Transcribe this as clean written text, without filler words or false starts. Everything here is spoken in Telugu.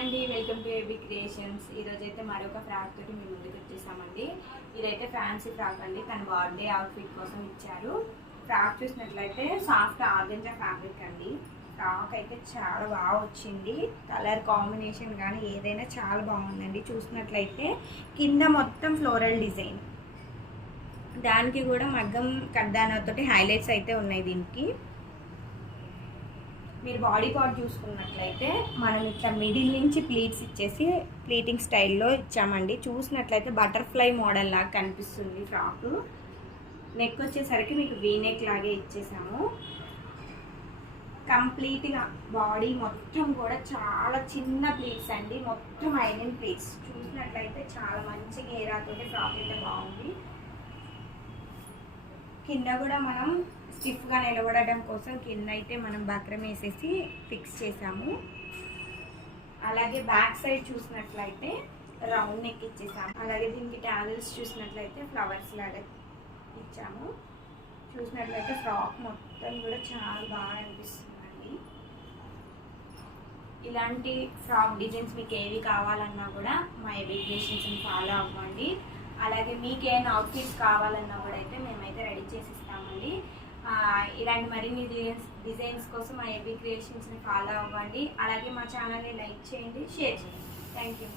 అండి, వెల్కమ్ టు ఏబీ క్రియేషన్స్. ఈరోజు అయితే మరొక ఫ్రాక్ తోటి మేము ముందుకు వచ్చేసామండి. ఇదైతే ఫ్యాన్సీ ఫ్రాక్ అండి, తన బర్త్డే అవుట్ఫిట్ కోసం ఇచ్చారు. ఫ్రాక్ చూసినట్లయితే సాఫ్ట్ ఆర్గంజా ఫ్యాబ్రిక్ అండి. ఫ్రాక్ అయితే చాలా బాగా వచ్చింది. కలర్ కాంబినేషన్ కానీ ఏదైనా చాలా బాగుందండి. చూసినట్లయితే కింద మొత్తం ఫ్లోరల్ డిజైన్, దానికి కూడా మగ్గం కడ్డానతోటి హైలైట్స్ అయితే ఉన్నాయి. దీనికి మీరు బాడీ పార్ట్ చూసుకున్నట్లయితే మనం ఇట్లా మిడిల్ నుంచి ప్లీట్స్ ఇచ్చేసి ప్లీటింగ్ స్టైల్లో ఇచ్చామండి. చూసినట్లయితే బటర్ఫ్లై మోడల్ లాగా కనిపిస్తుంది ఫ్రాక్. నెక్ వచ్చేసరికి మీకు వీ నెక్ లాగే ఇచ్చేసాము. కంప్లీట్గా బాడీ మొత్తం కూడా చాలా చిన్న ప్లీట్స్ అండి, మొత్తం ఐరన్ ప్లీట్స్. చూసినట్లయితే చాలా మంచి గేరాతోటి ఫ్రాక్ అయితే బాగుంది. కింద కూడా మనం స్టిఫ్గా నిలబడడం కోసం కింద అయితే మనం బక్రం వేసేసి ఫిక్స్ చేసాము. అలాగే బ్యాక్ సైడ్ చూసినట్లయితే రౌండ్ నెక్ ఇచ్చేసాము. అలాగే దీనికి టాజిల్స్ చూసినట్లయితే ఫ్లవర్స్ లాగా ఇచ్చాము. చూసినట్లయితే ఫ్రాక్ మొత్తం కూడా చాలా బాగా అనిపిస్తుందండి. ఇలాంటి ఫ్రాక్ డిజైన్స్ మీకు ఏవి కావాలన్నా కూడా మా ఏబీ క్రియేషన్స్ని ఫాలో అవ్వండి. అలాగే మీకు ఏమైనా అవుట్ఫిట్స్ కావాలన్నా కూడా అయితే మేమైతే రెడీ చేసి ఇస్తామండి. ఇలాంటి మరిన్ని డిజైన్స్ కోసం మా ఏబీ క్రియేషన్స్ని ఫాలో అవ్వండి. అలాగే మా ఛానల్ని లైక్ చేయండి, షేర్ చేయండి. Thank you.